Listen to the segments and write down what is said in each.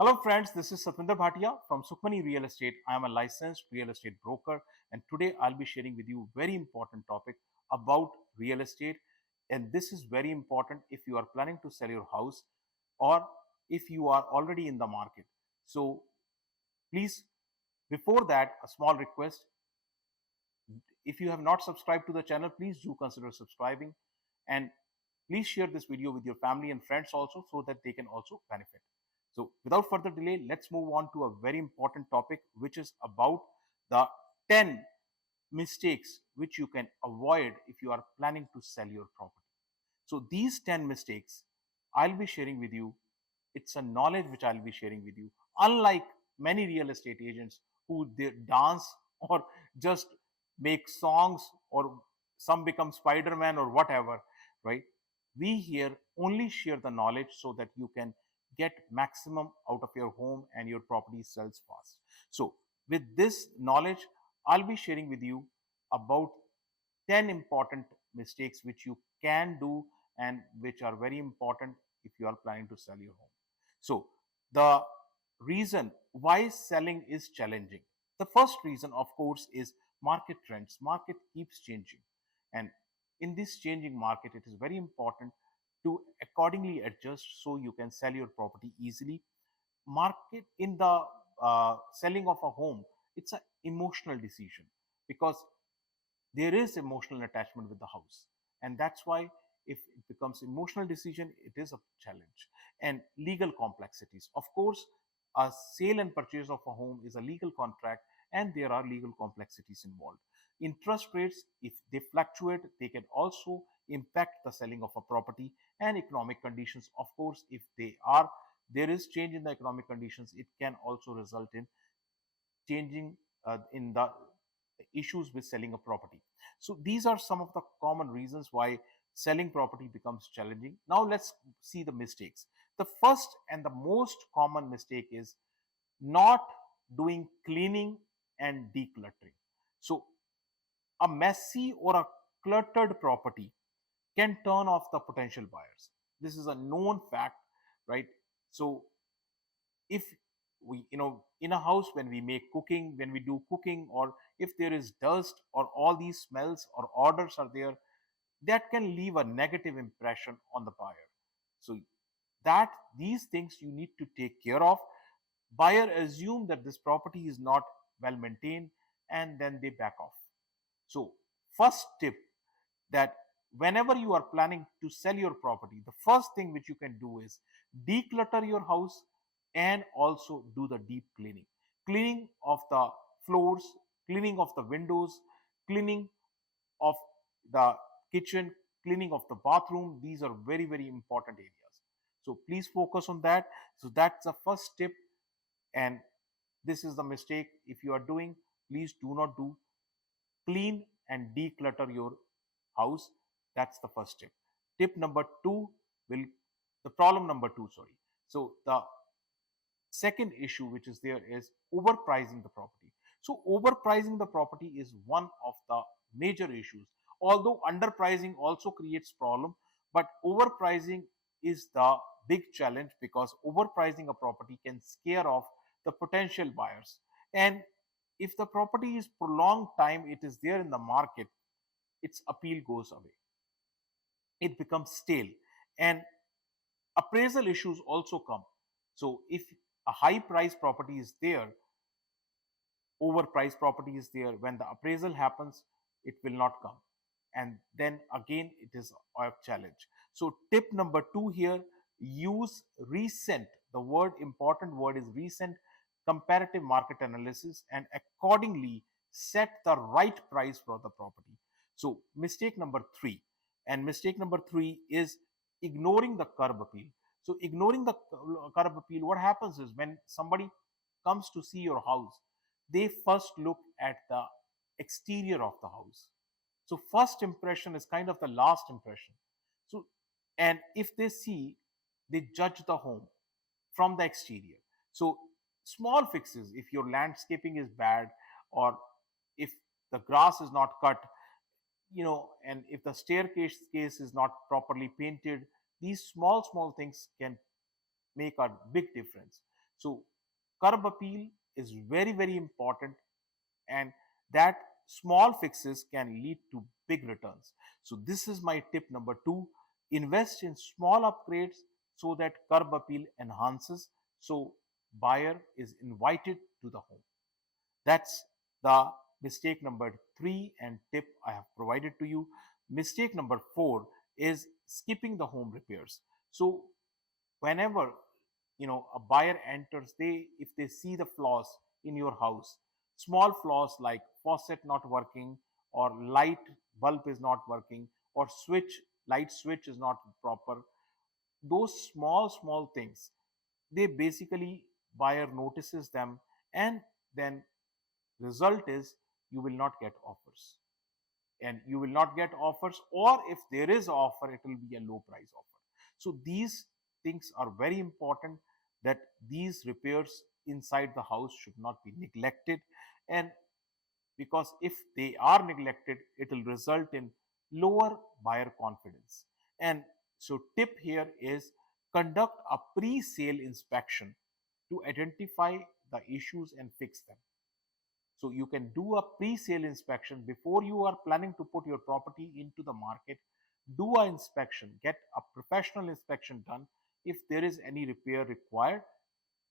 Hello friends, this is Satvinder Bhatia from Sukhmani Real Estate. I am a licensed real estate broker and today I'll be sharing with you a very important topic about real estate, and this is very important if you are planning to sell your house or if you are already in the market. So please, before that, a small request. If you have not subscribed to the channel, please do consider subscribing, and please share this video with your family and friends also so that they can also benefit. So without further delay, let's move on to a very important topic, which is about the 10 mistakes which you can avoid if you are planning to sell your property. So these 10 mistakes I'll be sharing with you. It's a knowledge which I'll be sharing with you. Unlike many real estate agents who they dance or just make songs, or some become Spider-Man or whatever, right? We here only share the knowledge so that you can get maximum out of your home and your property sells fast. So with this knowledge, I'll be sharing with you about 10 important mistakes which you can do and which are very important if you are planning to sell your home. So the reason why selling is challenging. The first reason, of course, is market trends. Market keeps changing, and in this changing market, it is very important to accordingly adjust so you can sell your property easily. Market in the selling of a home, it's an emotional decision because there is emotional attachment with the house, and that's why if it becomes emotional decision, it is a challenge. And legal complexities, of course, a sale and purchase of a home is a legal contract, and there are legal complexities involved. Interest rates, if they fluctuate, they can also impact the selling of a property. And economic conditions, of course, if there is change in the economic conditions, it can also result in changing in the issues with selling a property. So these are some of the common reasons why selling property becomes challenging. Now let's see the mistakes. The first and the most common mistake is not doing cleaning and decluttering. So a messy or a cluttered property can turn off the potential buyers. This is a known fact, right? So if we, in a house, when we make cooking, when we do cooking, or if there is dust or all these smells or odors are there, that can leave a negative impression on the buyer. So that these things you need to take care of. Buyer assume that this property is not well maintained, and then they back off. So first tip, that whenever you are planning to sell your property, the first thing which you can do is declutter your house and also do the deep cleaning. Cleaning of the floors, cleaning of the windows, cleaning of the kitchen, cleaning of the bathroom. These are very, very important areas. So please focus on that. So that's the first tip. And this is the mistake if you are doing, please do not do. Clean and declutter your house. That's the first tip. Tip number two will, the problem number two, sorry. So the second issue which is there is overpricing the property. So overpricing the property is one of the major issues. Although underpricing also creates problem, but overpricing is the big challenge, because overpricing a property can scare off the potential buyers. And if the property is prolonged time it is there in the market, its appeal goes away, it becomes stale, and appraisal issues also come. So if a high price property is there, overpriced property is there, when the appraisal happens, it will not come, and then again it is a challenge. So tip number two here, use recent, the word, important word is recent, comparative market analysis, and accordingly set the right price for the property. So mistake number three, and mistake number three is ignoring the curb appeal. So ignoring the curb appeal, what happens is when somebody comes to see your house, they first look at the exterior of the house. So first impression is kind of the last impression. So, and if they see, they judge the home from the exterior. So small fixes, if your landscaping is bad, or if the grass is not cut, and if the staircase case is not properly painted, these small things can make a big difference. So curb appeal is very, very important, and that small fixes can lead to big returns. So this is my tip number 2. Invest in small upgrades so that curb appeal enhances, so buyer is invited to the home. That's the mistake number 3 and tip I have provided to you. Mistake number 4 is skipping the home repairs. So whenever a buyer enters, they if they see the flaws in your house, small flaws like faucet not working, or light bulb is not working, or light switch is not proper, those small things, they basically buyer notices them, and then result is you will not get offers, and you will not get offers, or if there is offer, it will be a low price offer. So these things are very important, that these repairs inside the house should not be neglected, and because if they are neglected, it will result in lower buyer confidence. And so tip here is conduct a pre-sale inspection to identify the issues and fix them. So you can do a pre-sale inspection before you are planning to put your property into the market. Do a inspection, get a professional inspection done. If there is any repair required,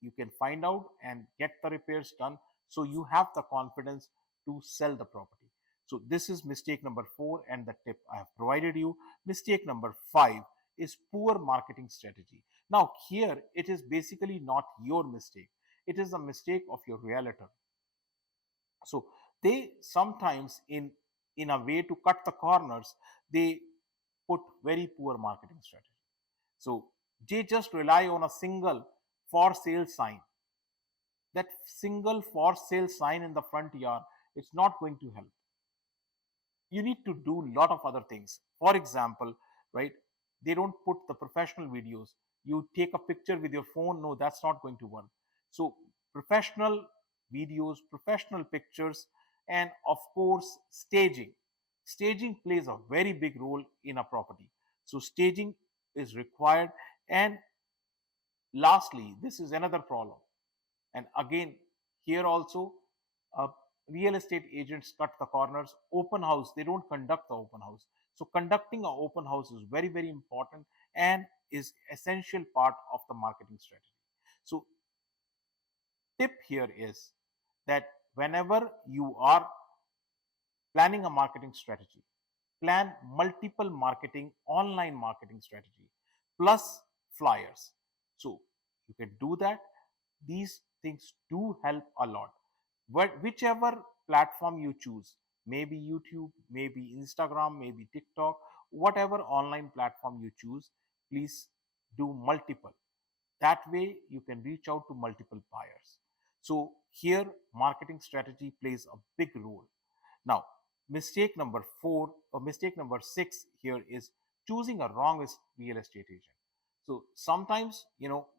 you can find out and get the repairs done, so you have the confidence to sell the property. So this is mistake number 4 and the tip I have provided you. Mistake number 5 is poor marketing strategy. Now here it is basically not your mistake, it is a mistake of your realtor. So they sometimes, in a way to cut the corners, they put very poor marketing strategy. So they just rely on a single for sale sign. That single for sale sign in the front yard, it's not going to help. You need to do a lot of other things. For example, right, they don't put the professional videos. You take a picture with your phone, no, that's not going to work. So professional videos, professional pictures, and of course staging plays a very big role in a property. So staging is required. And lastly, this is another problem, and again, here also, uh, real estate agents cut the corners. Open house, they don't conduct the open house. So conducting an open house is very, very important and is essential part of the marketing strategy. So tip here is that whenever you are planning a marketing strategy, plan multiple marketing, online marketing strategy, plus flyers. So you can do that. These things do help a lot. But whichever platform you choose, maybe YouTube, maybe Instagram, maybe TikTok, whatever online platform you choose, please do multiple. That way you can reach out to multiple buyers. So here marketing strategy plays a big role. Now, mistake number 4 or mistake number 6 here is choosing a wrong real estate agent. So sometimes,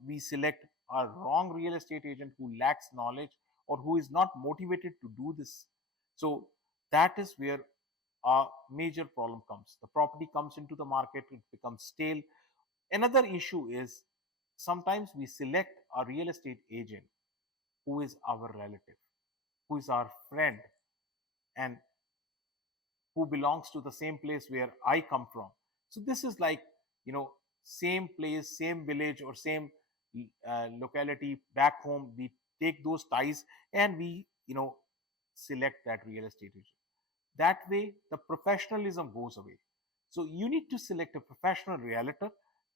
we select a wrong real estate agent who lacks knowledge or who is not motivated to do this. So that is where a major problem comes. The property comes into the market, it becomes stale. Another issue is sometimes we select a real estate agent who is our relative, who is our friend, and who belongs to the same place where I come from. So this is like, same place, same village, or same locality back home. We take those ties and we, select that real estate agent. That way, the professionalism goes away. So you need to select a professional realtor,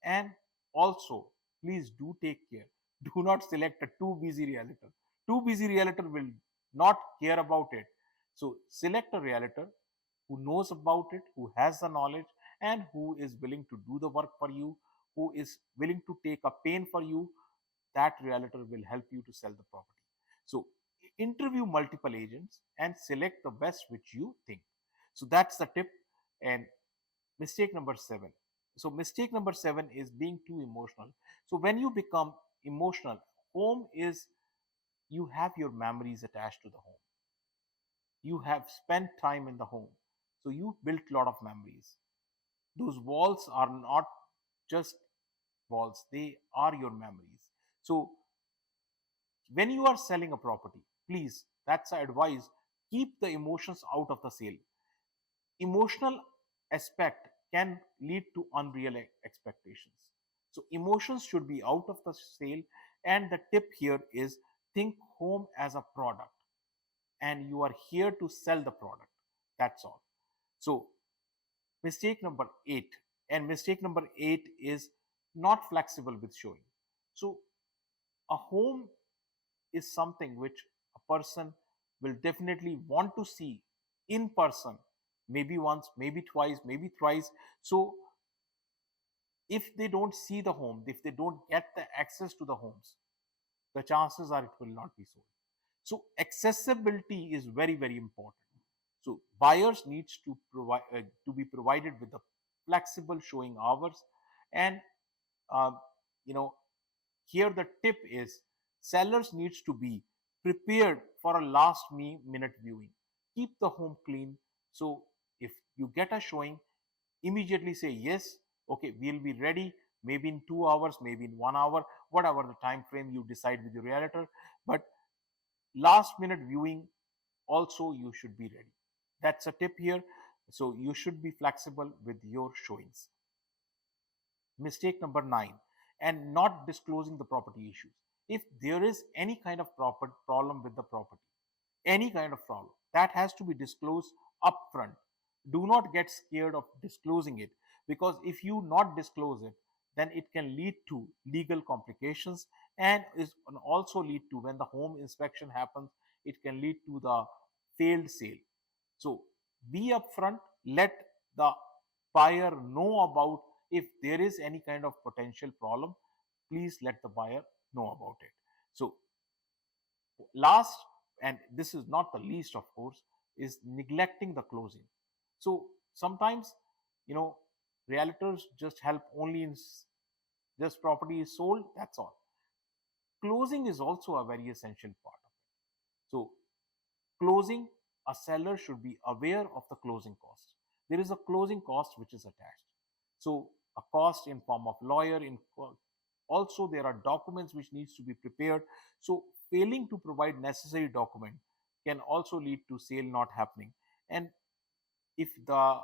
and also please do take care. Do not select a too busy realtor. Too busy realtor will not care about it. So select a realtor who knows about it, who has the knowledge, and who is willing to do the work for you, who is willing to take a pain for you. That realtor will help you to sell the property. So interview multiple agents and select the best which you think. So that's the tip. And mistake number 7. So mistake number 7 is being too emotional. So when you become emotional, home is, you have your memories attached to the home. You have spent time in the home. So you built a lot of memories. Those walls are not just walls, they are your memories. So when you are selling a property, please, that's advice, keep the emotions out of the sale. Emotional aspect can lead to unreal expectations. So emotions should be out of the sale. And the tip here is, think home as a product and you are here to sell the product. That's all. So mistake number 8, and mistake number 8 is not flexible with showing. So a home is something which a person will definitely want to see in person, maybe once, maybe twice, maybe thrice. So if they don't see the home, if they don't get the access to the homes, the chances are it will not be sold. So accessibility is very, very important. So buyers needs to provide to be provided with the flexible showing hours. And uh, you know here the tip is, sellers needs to be prepared for a last minute viewing. Keep the home clean. So if you get a showing, immediately say yes, okay, we'll be ready, maybe in 2 hours, maybe in 1 hour, whatever the time frame you decide with your realtor. But last minute viewing also you should be ready. That's a tip here. So you should be flexible with your showings. Mistake number 9, and not disclosing the property issues. If there is any kind of proper problem with the property, any kind of problem, that has to be disclosed upfront. Do not get scared of disclosing it, because if you not disclose it, then it can lead to legal complications, and is can also lead to, when the home inspection happens, it can lead to the failed sale. So be upfront, let the buyer know about, if there is any kind of potential problem, please let the buyer know about it. So last, and this is not the least, of course, is neglecting the closing. So sometimes, you know, realtors just help only in just property is sold, that's all. Closing is also a very essential part of it. So closing, a seller should be aware of the closing cost. There is a closing cost which is attached. So a cost in form of lawyer, also there are documents which needs to be prepared. So failing to provide necessary document can also lead to sale not happening. And if the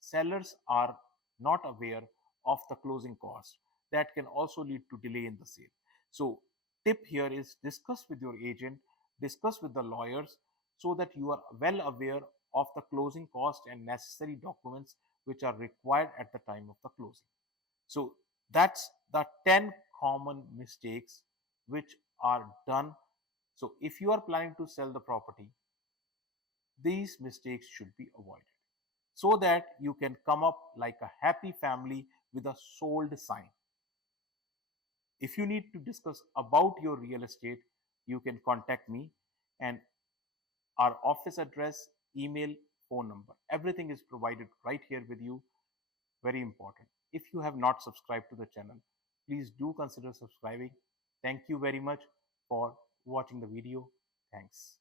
sellers are not aware of the closing cost, that can also lead to delay in the sale. So tip here is, discuss with your agent, discuss with the lawyers, so that you are well aware of the closing cost and necessary documents which are required at the time of the closing. So that's the 10 common mistakes which are done. So if you are planning to sell the property, these mistakes should be avoided, so that you can come up like a happy family with a sold sign. If you need to discuss about your real estate, you can contact me, and our office address, email, phone number, everything is provided right here with you. Very important. If you have not subscribed to the channel, please do consider subscribing. Thank you very much for watching the video. Thanks.